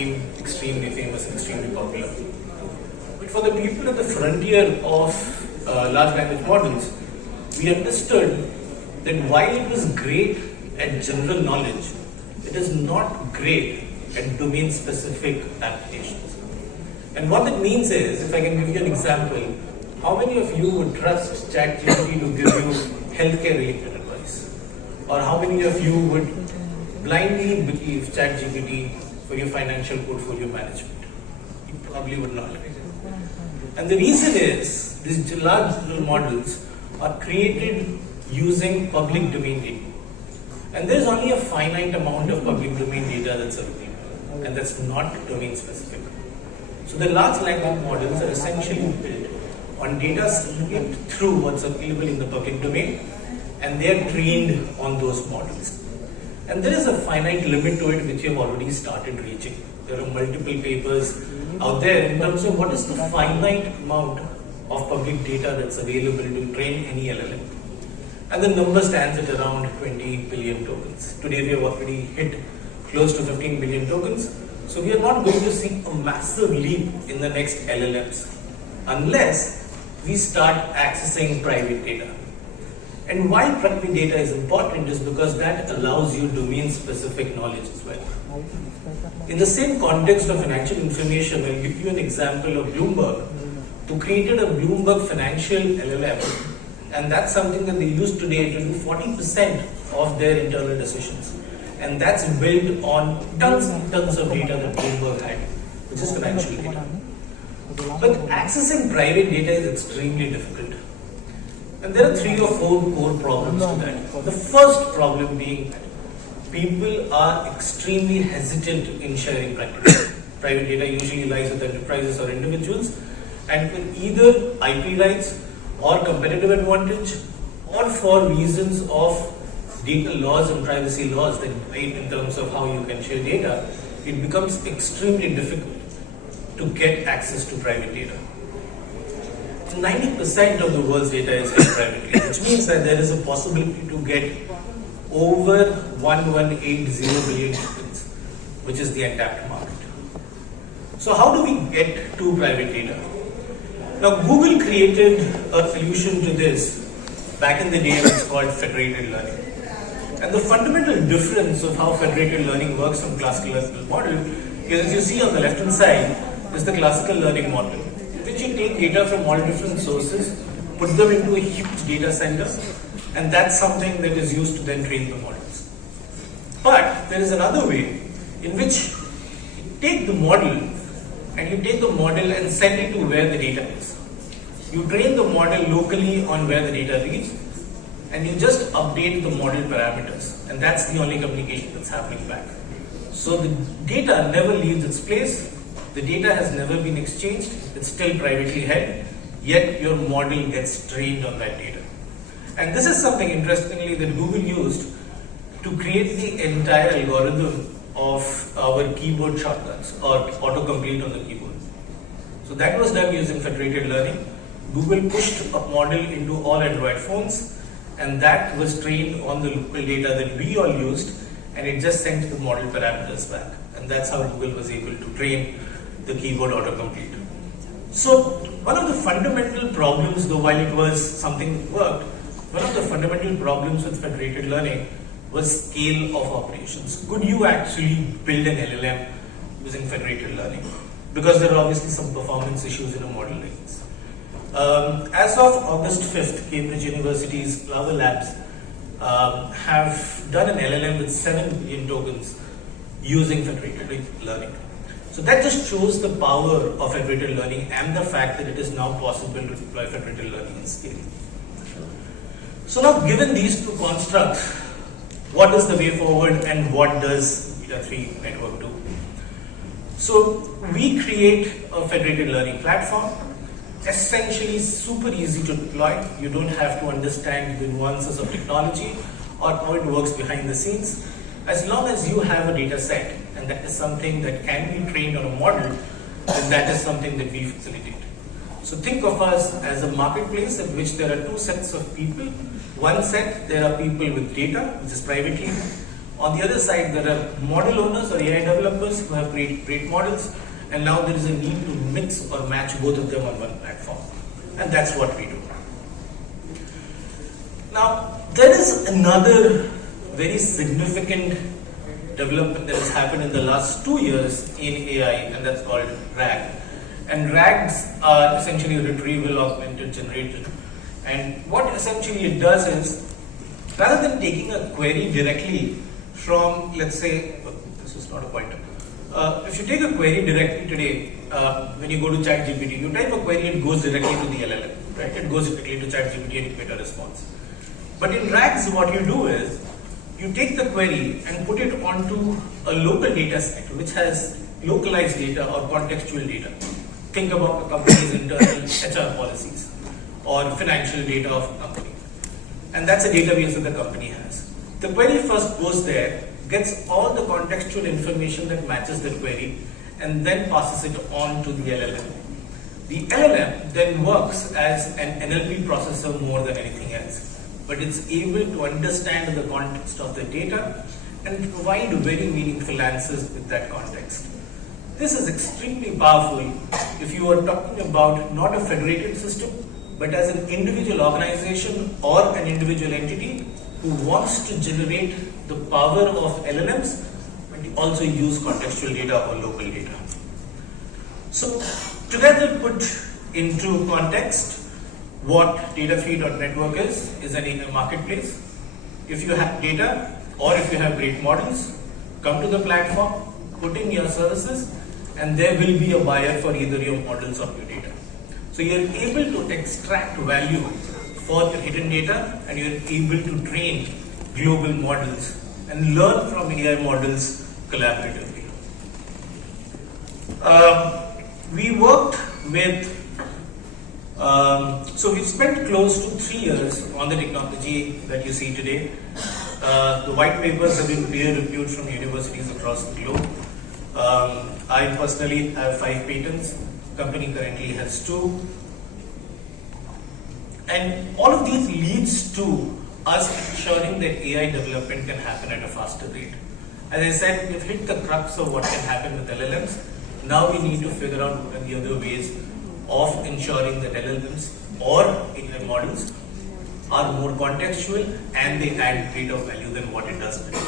became extremely famous and extremely popular. But for the people at the frontier of large language models, we understood that while it was great at general knowledge, it is not great at domain-specific applications. And what that means is, if I can give you an example, how many of you would trust ChatGPT to give you healthcare-related advice? Or how many of you would blindly believe ChatGPT for your financial portfolio management? You probably would not. And the reason is, these large general models are created using public domain data. And there's only a finite amount of public domain data that's available, and that's not domain specific. So the large language models are essentially built on data slipped through what's available in the public domain, and they are trained on those models. And there is a finite limit to it which we have already started reaching. There are multiple papers out there in terms of what is the finite amount of public data that's available to train any LLM. And the number stands at around 20 billion tokens. Today we have already hit close to 15 billion tokens. So we are not going to see a massive leap in the next LLMs unless we start accessing private data. And why private data is important is because that allows you domain-specific knowledge as well. In the same context of financial information, I'll give you an example of Bloomberg, who created a Bloomberg financial LLM. And that's something that they use today to do 40% of their internal decisions. And that's built on tons and tons of data that Bloomberg had, which is financial data. But accessing private data is extremely difficult. And there are 3 or 4 core problems to that. The first problem being that people are extremely hesitant in sharing private data. Private data usually lies with enterprises or individuals, and with either IP rights or competitive advantage, or for reasons of data laws and privacy laws that guide in terms of how you can share data, it becomes extremely difficult to get access to private data. 90% of the world's data is held privately, which means that there is a possibility to get over 1180 billion tokens, which is the untapped market. So how do we get to private data? Now, Google created a solution to this back in the day when it's called federated learning. And the fundamental difference of how federated learning works from classical learning model is, as you see on the left hand side, is the classical learning model, in which you take data from all different sources, put them into a huge data center, and that's something that is used to then train the models. But there is another way in which you take the model and send it to where the data is. You train the model locally on where the data is, and you just update the model parameters, and that's the only communication that's happening back. So the data never leaves its place, the data has never been exchanged, it's still privately held, yet your model gets trained on that data. And this is something interestingly that Google used to create the entire algorithm of our keyboard shortcuts or autocomplete on the keyboard. So that was done using federated learning. Google pushed a model into all Android phones, and that was trained on the local data that we all used, and it just sent the model parameters back. And that's how Google was able to train the keyboard autocomplete. So one of the fundamental problems, though while it was something that worked, one of the fundamental problems with federated learning was scale of operations. Could you actually build an LLM using federated learning? Because there are obviously some performance issues in a model like this. As of August 5th, Cambridge University's Flower Labs have done an LLM with 7 billion tokens using federated learning. So that just shows the power of federated learning and the fact that it is now possible to deploy federated learning in scale. So now, given these two constructs, what is the way forward and what does Beta 3 network do? So we create a federated learning platform, essentially super easy to deploy. You don't have to understand the nuances of technology or how it works behind the scenes. As long as you have a data set, and that is something that can be trained on a model, then that is something that we facilitate. So think of us as a marketplace in which there are two sets of people. One set, there are people with data, which is privately. On the other side, there are model owners or AI developers who have great models, and now there is a need to mix or match both of them on one platform. And that's what we do. Now, there is another very significant development that has happened in the last 2 years in AI, and that's called RAG. And RAGs are essentially retrieval augmented generated. And what essentially it does is, rather than taking a query directly from, let's say, this is not a pointer. If you take a query directly today, when you go to ChatGPT, you type a query, it goes directly to the LLM, right? It goes directly to ChatGPT and you get a response. But in RAGs, what you do is, you take the query and put it onto a local data set which has localized data or contextual data. Think about a company's internal HR policies or financial data of a company. And that's a database that the company has. The query first goes there, gets all the contextual information that matches the query, and then passes it on to the LLM. The LLM then works as an NLP processor more than anything else. But it's able to understand the context of the data and provide very meaningful answers with that context. This is extremely powerful if you are talking about not a federated system, but as an individual organization or an individual entity who wants to generate the power of LLMs, but also use contextual data or local data. So, together put into context, what datafree.network is a marketplace. If you have data or if you have great models, come to the platform, put in your services, and there will be a buyer for either your models or your data. So you're able to extract value for the hidden data, and you're able to train global models and learn from AI models collaboratively. We worked with so we've spent close to 3 years on the technology that you see today. The white papers have been peer-reviewed from universities across the globe. I personally have 5 patents. The company currently has 2. And all of these leads to us ensuring that AI development can happen at a faster rate. As I said, we've hit the crux of what can happen with LLMs. Now we need to figure out what are the other ways of ensuring that LLMs or AI models are more contextual and they add greater value than what it does today.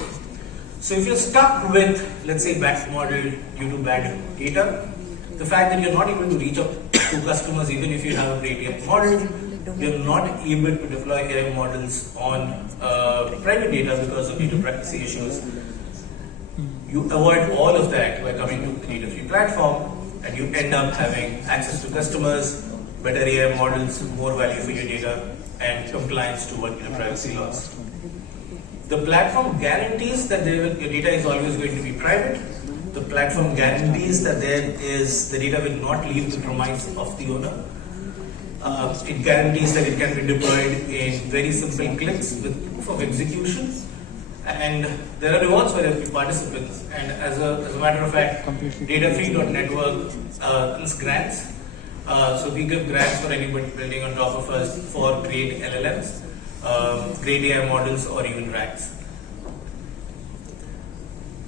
So if you're stuck with, let's say, bad model due to bad data, the fact that you're not able to reach out to customers even if you have a great AI model, you're not able to deploy AI models on private data because of data privacy issues, you avoid all of that by coming to the data-free platform, and you end up having access to customers, better AI models, more value for your data, and compliance to what data privacy laws. The platform guarantees that your data is always going to be private. The platform guarantees that the data will not leave the premise of the owner. It guarantees that it can be deployed in very simple clicks with proof of execution. And there are rewards for every participant. And as a matter of fact, datafree.network is grants. So we give grants for anybody building on top of us for great LLMs, great AI models, or even RAGs.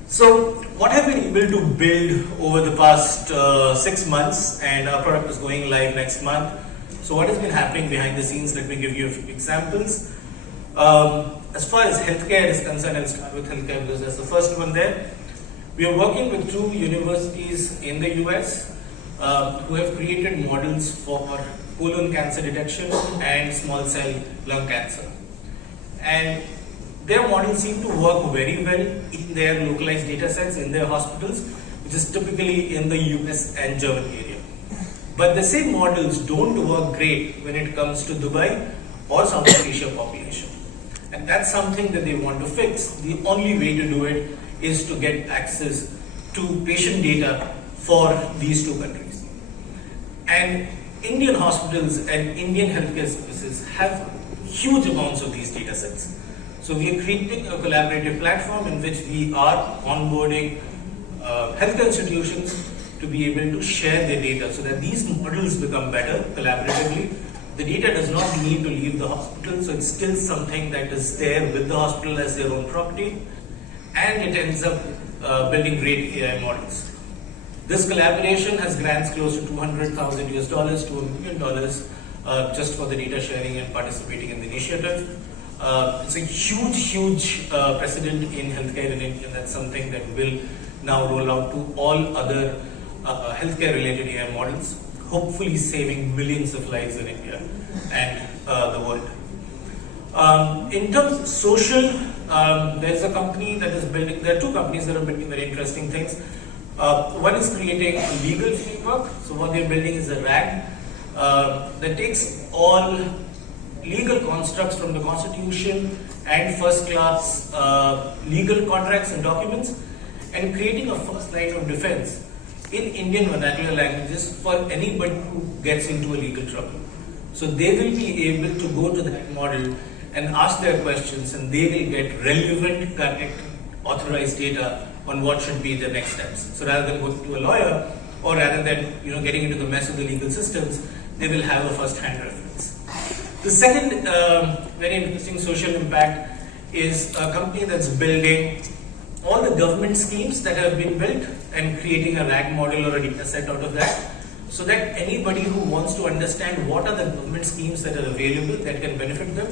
So what have we been able to build over the past 6 months, and our product is going live next month. So what has been happening behind the scenes? Let me give you a few examples. As far as healthcare is concerned, I'll start with healthcare because that's the first one there. We are working with 2 universities in the US who have created models for colon cancer detection and small cell lung cancer. And their models seem to work very well in their localized data sets in their hospitals, which is typically in the US and German area. But the same models don't work great when it comes to Dubai or Southeast Asia population. And that's something that they want to fix. The only way to do it is to get access to patient data for these 2 countries. And Indian hospitals and Indian healthcare services have huge amounts of these data sets. So we are creating a collaborative platform in which we are onboarding healthcare institutions to be able to share their data so that these models become better collaboratively. The data does not need to leave the hospital, so it's still something that is there with the hospital as their own property. and it ends up building great AI models. This collaboration has grants close to $200,000 US to $1 million just for the data sharing and participating in the initiative. It's a huge precedent in healthcare in India. That's something that will now roll out to all other healthcare related AI models, hopefully saving millions of lives in India and the world. In terms of social, there's a company that is building, there are two companies that are building very interesting things. One is creating a legal framework. So what they're building is a RAG that takes all legal constructs from the Constitution and first class legal contracts and documents, and creating a first line of defense in Indian vernacular languages for anybody who gets into a legal trouble. So they will be able to go to that model and ask their questions, and they will get relevant, correct, authorized data on what should be the next steps. So rather than going to a lawyer, or rather than getting into the mess of the legal systems, they will have a first-hand reference. The second very interesting social impact is a company that's building all the government schemes that have been built and creating a RAG model or a data set out of that, so that anybody who wants to understand what are the government schemes that are available that can benefit them,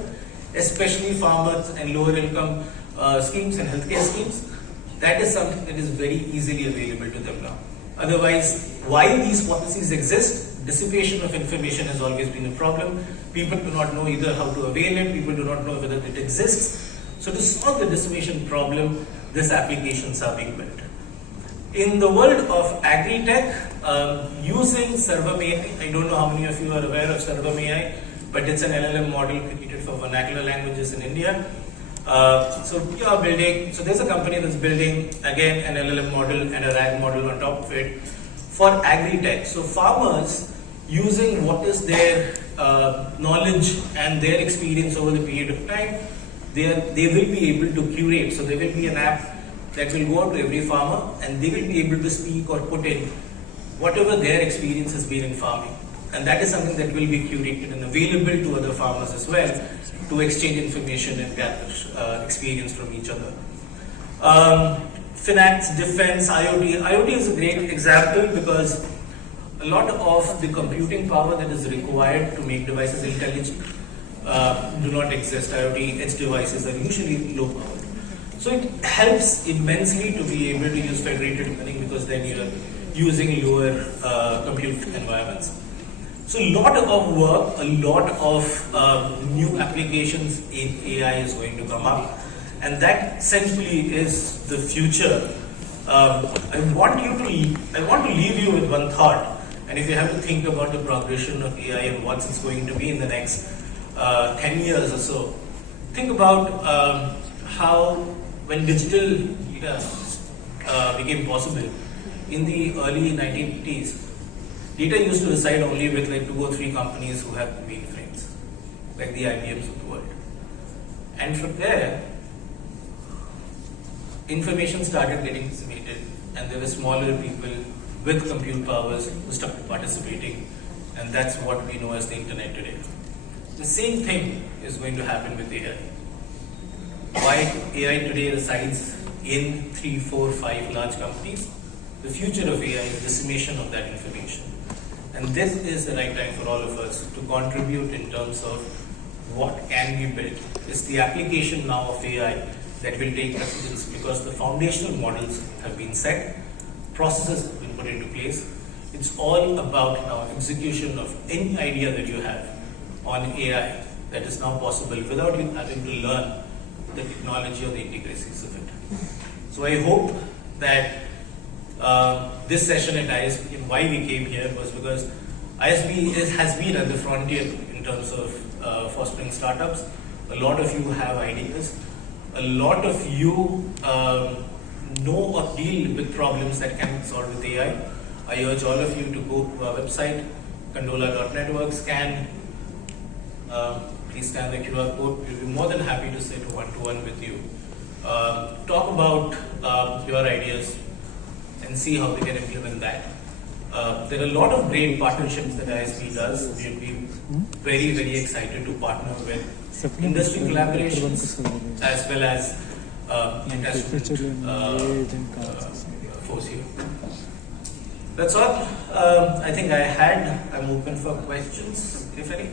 especially farmers and lower income schemes and healthcare schemes, that is something that is very easily available to them now. Otherwise, while these policies exist, dissipation of information has always been a problem. People do not know either how to avail it, people do not know whether it exists. So to solve the dissipation problem, these applications are being built. In the world of agri-tech, using Sarvam AI, I don't know how many of you are aware of Sarvam AI, but it's an LLM model created for vernacular languages in India. So we are building, so there's a company that's building again an LLM model and a RAG model on top of it for agri-tech. So farmers using what is their knowledge and their experience over the period of time, they will be able to curate. So there will be an app that will go out to every farmer, and they will be able to speak or put in whatever their experience has been in farming. And that is something that will be curated and available to other farmers as well, to exchange information and gather experience from each other. Finance, defense, IoT. IoT is a great example because a lot of the computing power that is required to make devices intelligent do not exist. IoT edge devices are usually low powered. So it helps immensely to be able to use federated learning, because then you're using lower compute environments. So a lot of work, a lot of new applications in AI is going to come up, and that essentially is the future. I want to leave you with one thought, and if you have to think about the progression of AI and what it's going to be in the next 10 years or so, think about how when digital data became possible in the early 1980s, data used to reside only with like 2 or 3 companies who had mainframes, like the IBMs of the world. And from there, information started getting disseminated, and there were smaller people with compute powers who started participating, and that's what we know as the internet today. The same thing is going to happen with AI. Why AI today resides in 3, 4, 5 large companies, the future of AI is dissemination of that information. And this is the right time for all of us to contribute in terms of what can be built. It's the application now of AI that will take precedence, because the foundational models have been set, processes have been put into place. It's all about now execution of any idea that you have on AI that is now possible without you having to learn the technology or the intricacies of it. So I hope that this session at ISB, and why we came here was because ISB has been at the frontier in terms of fostering startups. A lot of you have ideas. A lot of you know or deal with problems that can be solved with AI. I urge all of you to go to our website, condola.network, please scan the QR code. We'll be more than happy to sit one-to-one with you. Talk about your ideas and see how we can implement that. There are a lot of great partnerships that ISB does. We'll be very excited to partner with industry collaborations as well as investment force here. That's all. I think I'm open for questions, if any.